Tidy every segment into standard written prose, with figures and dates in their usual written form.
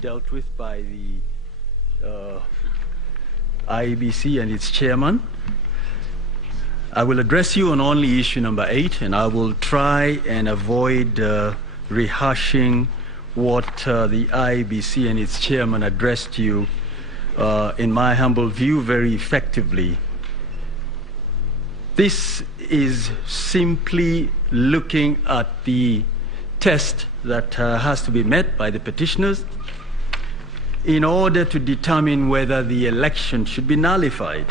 dealt with by the IEBC and its chairman. I will address you on only issue number 8, and I will try and avoid rehashing what the IEBC and its chairman addressed you, in my humble view, very effectively. This is simply looking at the test that has to be met by the petitioners in order to determine whether the election should be nullified.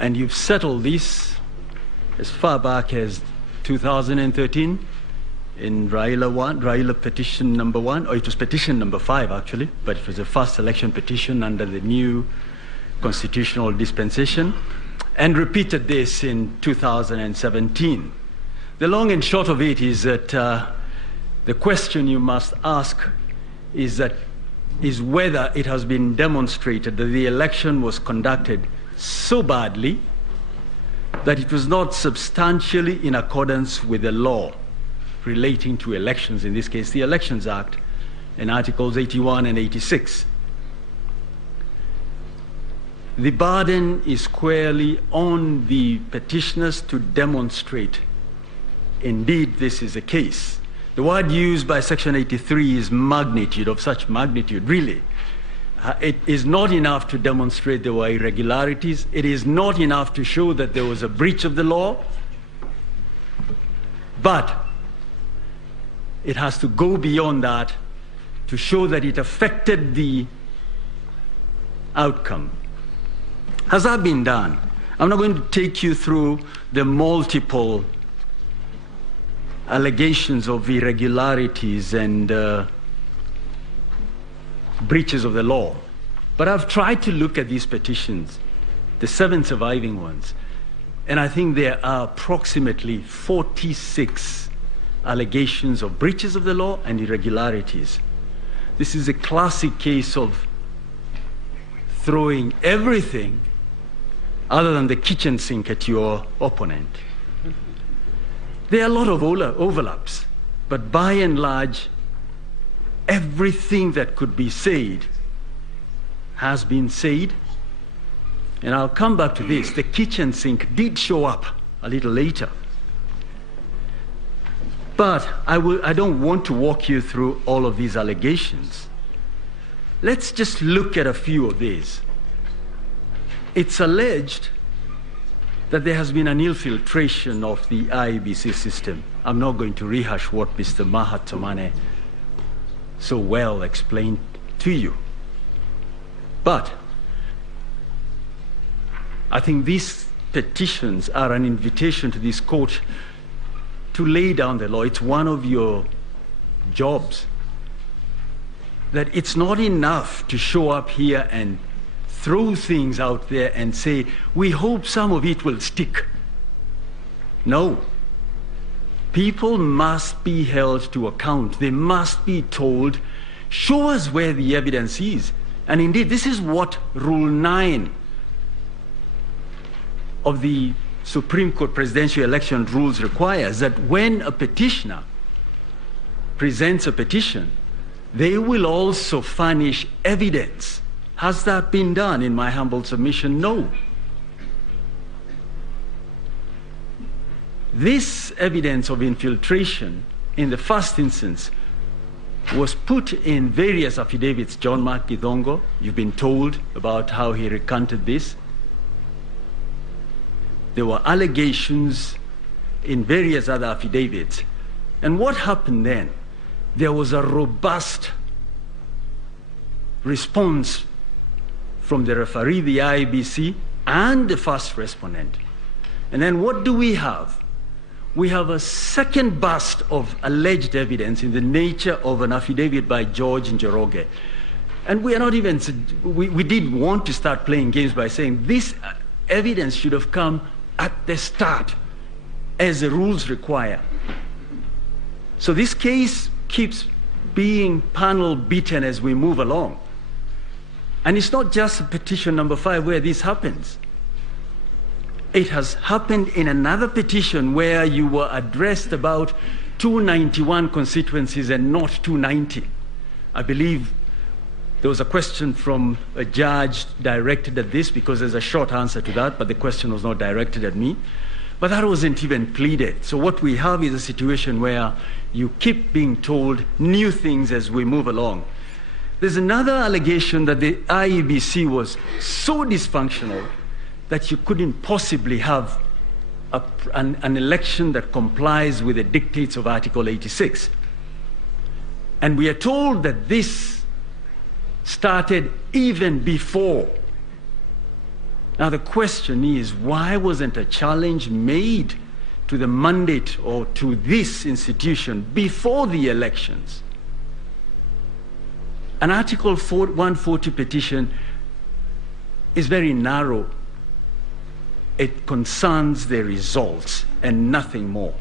And you've settled this as far back as 2013 in Raila petition number 1, or it was petition number 5 actually, but it was the first election petition under the new constitutional dispensation, and repeated this in 2017. The long and short of it is that the question you must ask is whether it has been demonstrated that the election was conducted so badly that it was not substantially in accordance with the law relating to elections, in this case the Elections Act in Articles 81 and 86. The burden is squarely on the petitioners to demonstrate indeed this is the case. The word used by Section 83 is magnitude, of such magnitude, really. It is not enough to demonstrate there were irregularities. It is not enough to show that there was a breach of the law. But it has to go beyond that to show that it affected the outcome. Has that been done? I'm not going to take you through the multiple allegations of irregularities and breaches of the law. But I've tried to look at these petitions, the 7 surviving ones, and I think there are approximately 46 allegations of breaches of the law and irregularities. This is a classic case of throwing everything other than the kitchen sink at your opponent. There are a lot of overlaps, but by and large, everything that could be said has been said. And I'll come back to this. The kitchen sink did show up a little later. But I don't want to walk you through all of these allegations. Let's just look at a few of these. It's alleged that there has been an infiltration of the IEBC system. I'm not going to rehash what Mr. Mahatamane so well explained to you. But I think these petitions are an invitation to this court to lay down the law. It's one of your jobs. That it's not enough to show up here and throw things out there and say, we hope some of it will stick. No. People must be held to account. They must be told, show us where the evidence is. And indeed, this is what Rule 9 of the Supreme Court Presidential Election Rules requires, that when a petitioner presents a petition, they will also furnish evidence. Has that been done? In my humble submission, no. This evidence of infiltration, in the first instance, was put in various affidavits. John Mark Githongo, you've been told about how he recanted this. There were allegations in various other affidavits. And what happened then? There was a robust response from the referee, the IEBC, and the first respondent. And then what do we have? We have a second burst of alleged evidence in the nature of an affidavit by George Njoroge. And we are not even, we did want to start playing games by saying this evidence should have come at the start, as the rules require. So this case keeps being panel beaten as we move along. And it's not just petition number 5 where this happens. It has happened in another petition where you were addressed about 291 constituencies and not 290. I believe there was a question from a judge directed at this, because there's a short answer to that, but the question was not directed at me. But that wasn't even pleaded. So what we have is a situation where you keep being told new things as we move along. There's another allegation that the IEBC was so dysfunctional that you couldn't possibly have an election that complies with the dictates of Article 86. And we are told that this started even before. Now the question is, why wasn't a challenge made to the mandate or to this institution before the elections? An Article 140 petition is very narrow. It concerns the results and nothing more.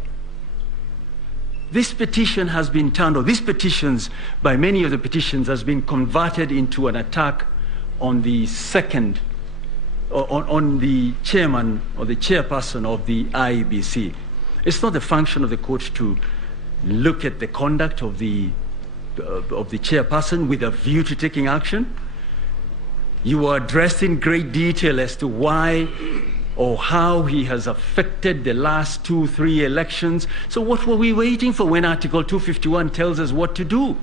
This petition has been turned, or these petitions, by many of the petitions, has been converted into an attack on the on the chairman or the chairperson of the IEBC. It's not the function of the court to look at the conduct of the chairperson with a view to taking action. You are addressed in great detail as to why or how he has affected the last 2-3 elections. So what were we waiting for when Article 251 tells us what to do?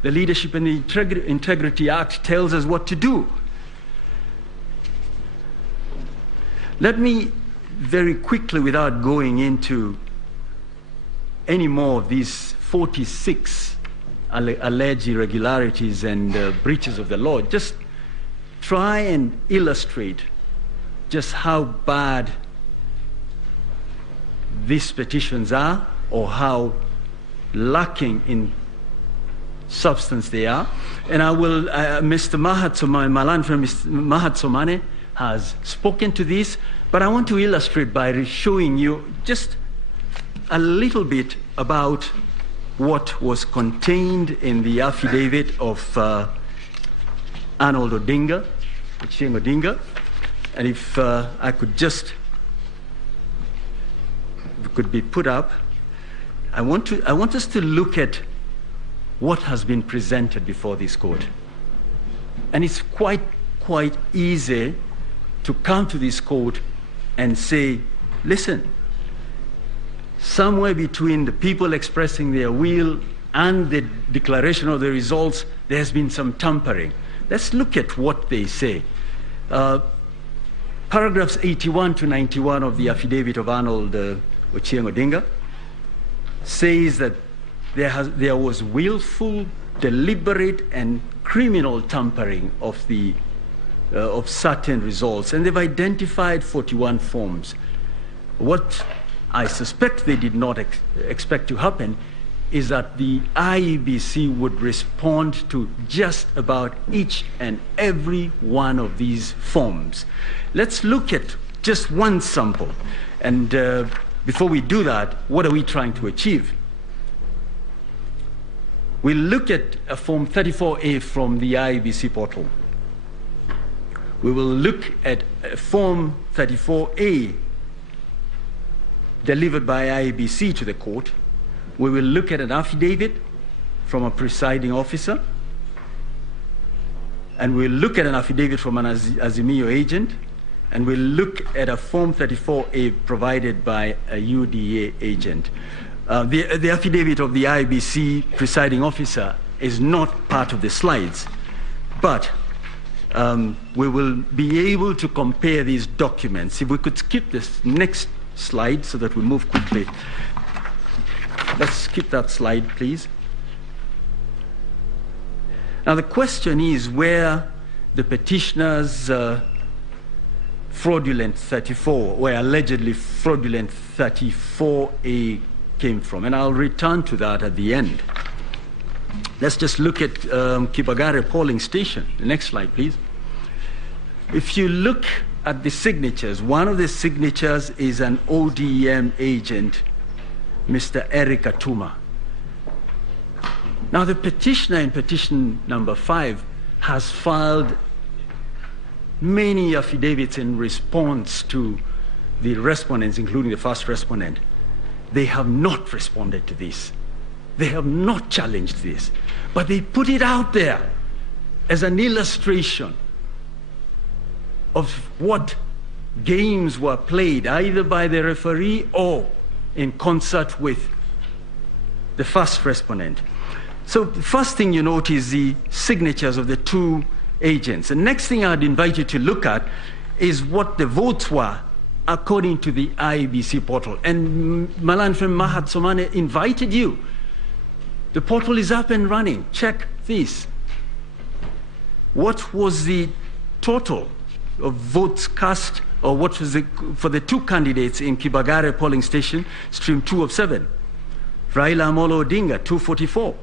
The Leadership and the Integrity Act tells us what to do. Let me very quickly, without going into any more of these 46 alleged irregularities and breaches of the law, just try and illustrate just how bad these petitions are, or how lacking in substance they are. And I will, Mr. Mahatsomane, my land friend, Mr. Mahatsomane, has spoken to this, but I want to illustrate by showing you just a little bit about what was contained in the affidavit of Arnold Odinga, Ochieng Odinga. And if I could just, if it could be put up, I want us to look at what has been presented before this court. And it's quite easy to come to this court and say, listen, somewhere between the people expressing their will and the declaration of the results, there's been some tampering. Let's look at what they say. Paragraphs 81 to 91 of the affidavit of Arnold Ochieng Odinga says that there was willful, deliberate, and criminal tampering of certain results, and they've identified 41 forms. What I suspect they did not expect to happen is that the IEBC would respond to just about each and every one of these forms. Let's look at just one sample. And before we do that, what are we trying to achieve? We'll look at a Form 34A from the IEBC portal. We will look at Form 34A delivered by IEBC to the court. We will look at an affidavit from a presiding officer, and we'll look at an affidavit from an Azimio agent, and we'll look at a Form 34A provided by a UDA agent. The affidavit of the IEBC presiding officer is not part of the slides, but we will be able to compare these documents. If we could skip this next slide so that we move quickly. Let's skip that slide, please. Now the question is where the petitioner's fraudulent 34, where allegedly fraudulent 34A came from, and I'll return to that at the end. Let's just look at Kibagare polling station. The next slide, please. If you look at the signatures, one of the signatures is an ODM agent, Mr. Eric Atuma. Now the petitioner in petition number 5 has filed many affidavits in response to the respondents, including the first respondent, they have not responded to this. They have not challenged this. But they put it out there as an illustration of what games were played either by the referee or in concert with the first respondent. So the first thing you note is the signatures of the two agents. The next thing I'd invite you to look at is what the votes were according to the IEBC portal. And Malan from Mahat Somane invited you. The portal is up and running. Check this. What was the total of votes cast, or what was it for the two candidates in Kibagare polling station, stream 2 of 7? Raila Amolo Odinga, 244.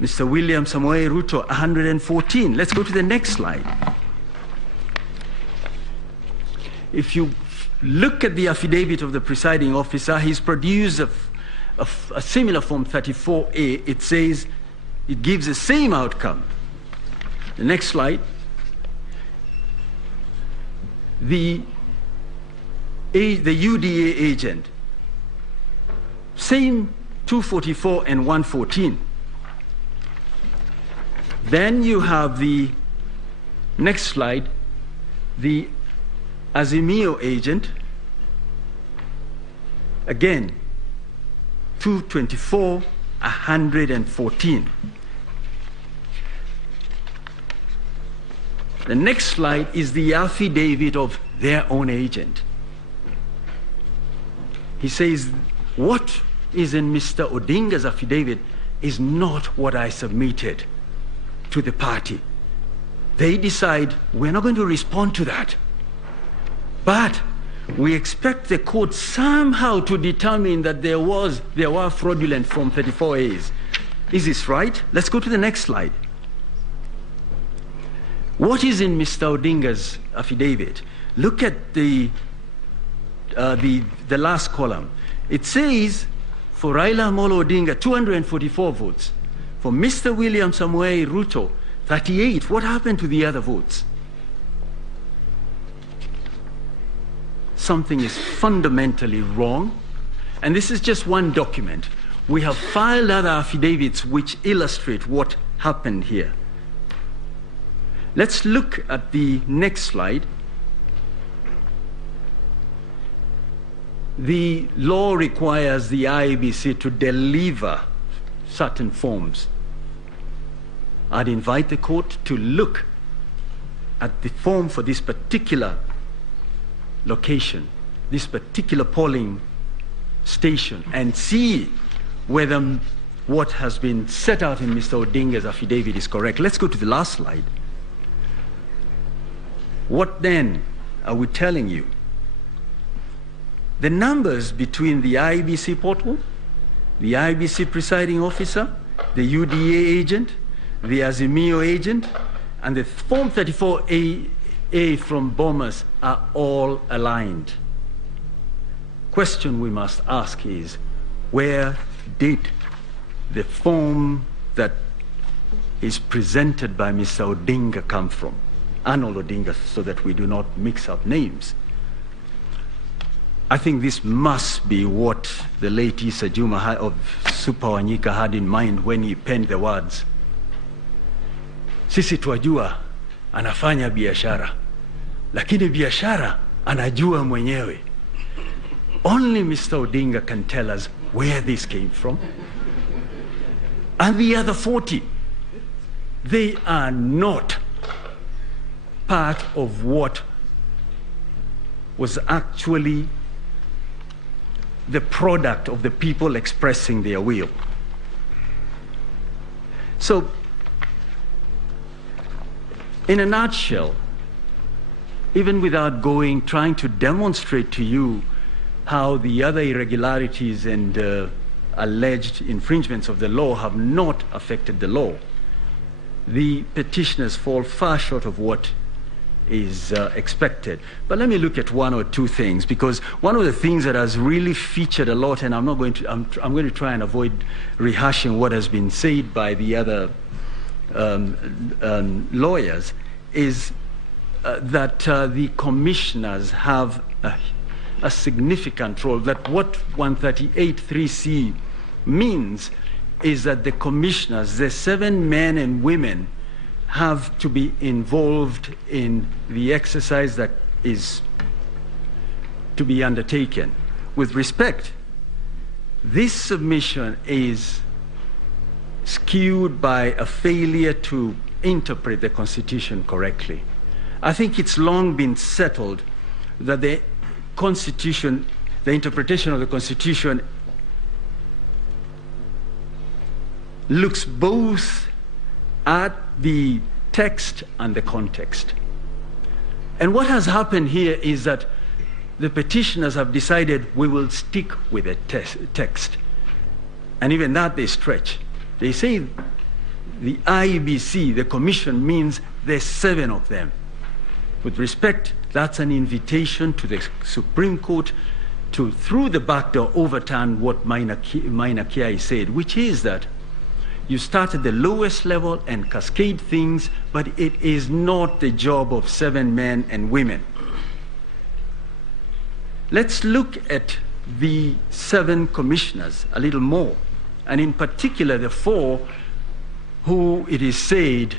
Mr. William Samoei Ruto, 114. Let's go to the next slide. If you look at the affidavit of the presiding officer, he's produced a similar form 34A. It says it gives the same outcome. The next slide. The UDA agent, same 244 and 114. Then you have the next slide, the Azimio agent, again 224, 114. The next slide is the affidavit of their own agent. He says, what is in Mr. Odinga's affidavit is not what I submitted to the party. They decide, we're not going to respond to that. But we expect the court somehow to determine that there were fraudulent Form 34As. Is this right? Let's go to the next slide. What is in Mr. Odinga's affidavit? Look at the last column. It says, for Raila Amolo Odinga, 244 votes. For Mr. William Samoei Ruto, 38. What happened to the other votes? Something is fundamentally wrong. And this is just one document. We have filed other affidavits which illustrate what happened here. Let's look at the next slide. The law requires the IEBC to deliver certain forms. I'd invite the court to look at the form for this particular location, this particular polling station, and see whether what has been set out in Mr. Odinga's affidavit is correct. Let's go to the last slide. What then are we telling you? The numbers between the IEBC portal, the IEBC presiding officer, the UDA agent, the Azimio agent, and the Form 34A from Bomas are all aligned. Question we must ask is, where did the form that is presented by Mr. Odinga come from? Arnold Odinga, so that we do not mix up names. I think this must be what the late Issa Juma of Super Wanyika had in mind when he penned the words, sisi twajua anafanya biashara, lakini biashara anajua mwenyewe. Only Mr. Odinga can tell us where this came from. And the other 40, they are not part of what was actually the product of the people expressing their will. So, in a nutshell, even without trying to demonstrate to you how the other irregularities and alleged infringements of the law have not affected the law, the petitioners fall far short of what is expected. But let me look at one or two things, because one of the things that has really featured a lot, and I'm going to try and avoid rehashing what has been said by the other lawyers, is that the commissioners have a significant role, that what 138(3)(c) means is that the commissioners, the 7 men and women, have to be involved in the exercise that is to be undertaken. With respect, this submission is skewed by a failure to interpret the Constitution correctly. I think it's long been settled that the Constitution, the interpretation of the Constitution, looks both at the text and the context. And what has happened here is that the petitioners have decided we will stick with the text. And even that they stretch. They say the IEBC, the commission, means there's 7 of them. With respect, that's an invitation to the Supreme Court to, through the back door, overturn what Maina Kiai said, which is that you start at the lowest level and cascade things, but it is not the job of 7 men and women. Let's look at the 7 commissioners a little more, and in particular the 4 who it is said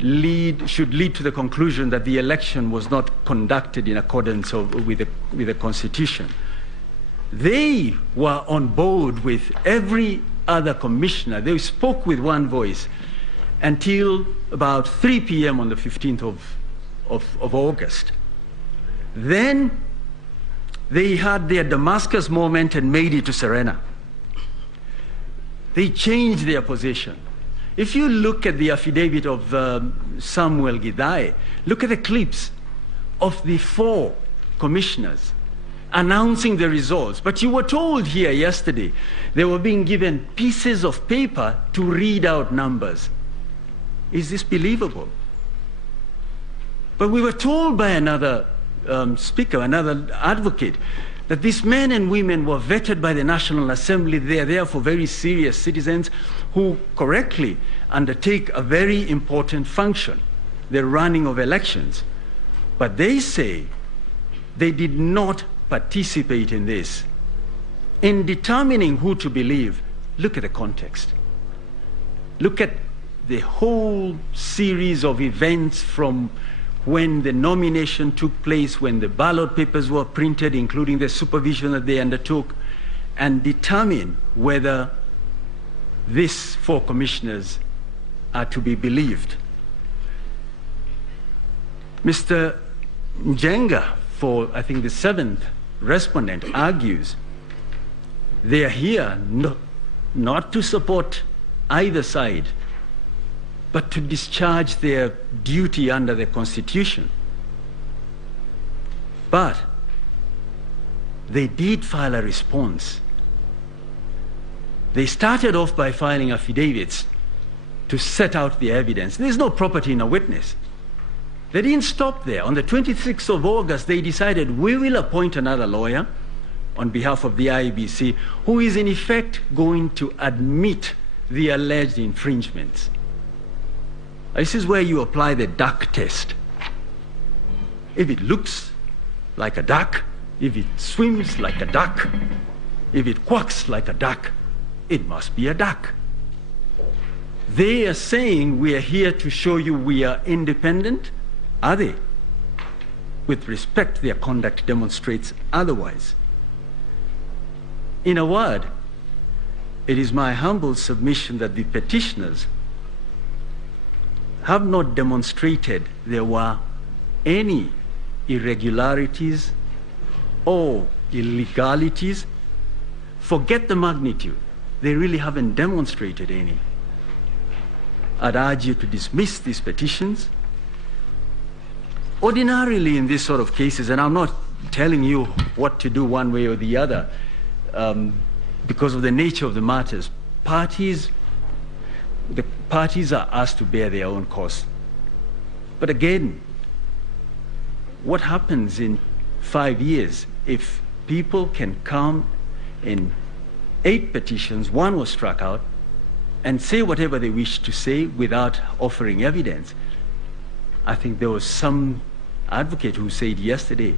should lead to the conclusion that the election was not conducted in accordance with the Constitution. They were on board with every other commissioner. They spoke with one voice until about 3 p.m. on the 15th of August. Then they had their Damascus moment and made it to Serena. They changed their position. If you look at the affidavit of Samuel Gidai, look at the clips of the 4 commissioners announcing the results. But you were told here yesterday they were being given pieces of paper to read out numbers. Is this believable? But we were told by another speaker, another advocate, that these men and women were vetted by the National Assembly. They are therefore very serious citizens who correctly undertake a very important function, the running of elections. But they say they did not participate in this. In determining who to believe, look at the context. Look at the whole series of events from when the nomination took place, when the ballot papers were printed, including the supervision that they undertook, and determine whether these 4 commissioners are to be believed. Mr. Njenga, for I think the 7th respondent, argues they are here not to support either side, but to discharge their duty under the Constitution. But they did file a response. They started off by filing affidavits to set out the evidence. There's no property in a witness. They didn't stop there. On the 26th of August, they decided we will appoint another lawyer on behalf of the IEBC who is in effect going to admit the alleged infringements. This is where you apply the duck test. If it looks like a duck, if it swims like a duck, if it quacks like a duck, it must be a duck. They are saying we are here to show you we are independent. Are they? With respect, their conduct demonstrates otherwise. In a word, it is my humble submission that the petitioners have not demonstrated there were any irregularities or illegalities. Forget the magnitude. They really haven't demonstrated any. I'd urge you to dismiss these petitions. Ordinarily in these sort of cases, and I'm not telling you what to do one way or the other, because of the nature of the matters, the parties are asked to bear their own costs. But again, what happens in 5 years if people can come in 8 petitions, 1 was struck out, and say whatever they wish to say without offering evidence? I think there was some advocate who said yesterday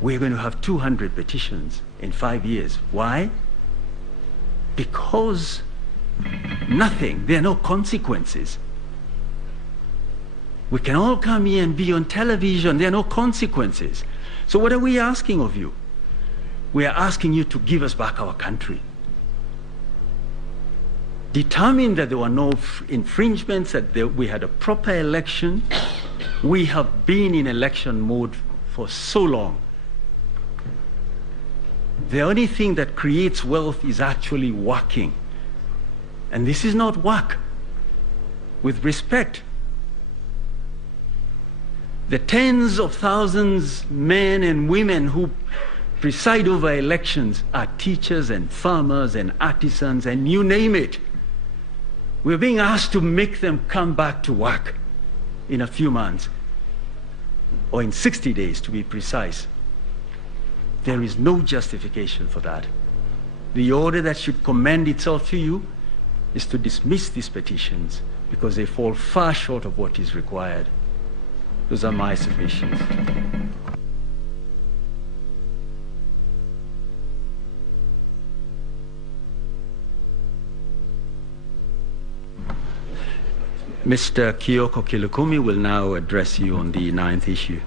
we're going to have 200 petitions in 5 years. Why? Because nothing, there are no consequences. We can all come here and be on television, there are no consequences. So what are we asking of you? We are asking you to give us back our country. Determine that there were no infringements, that we had a proper election. We have been in election mode for so long. The only thing that creates wealth is actually working. And this is not work. With respect, the tens of thousands, men and women who preside over elections are teachers and farmers and artisans and you name it. We're being asked to make them come back to work in a few months, or in 60 days to be precise. There is no justification for that. The order that should commend itself to you is to dismiss these petitions because they fall far short of what is required. Those are my submissions. Mr. Kioko Kilukumi will now address you on the 9th issue.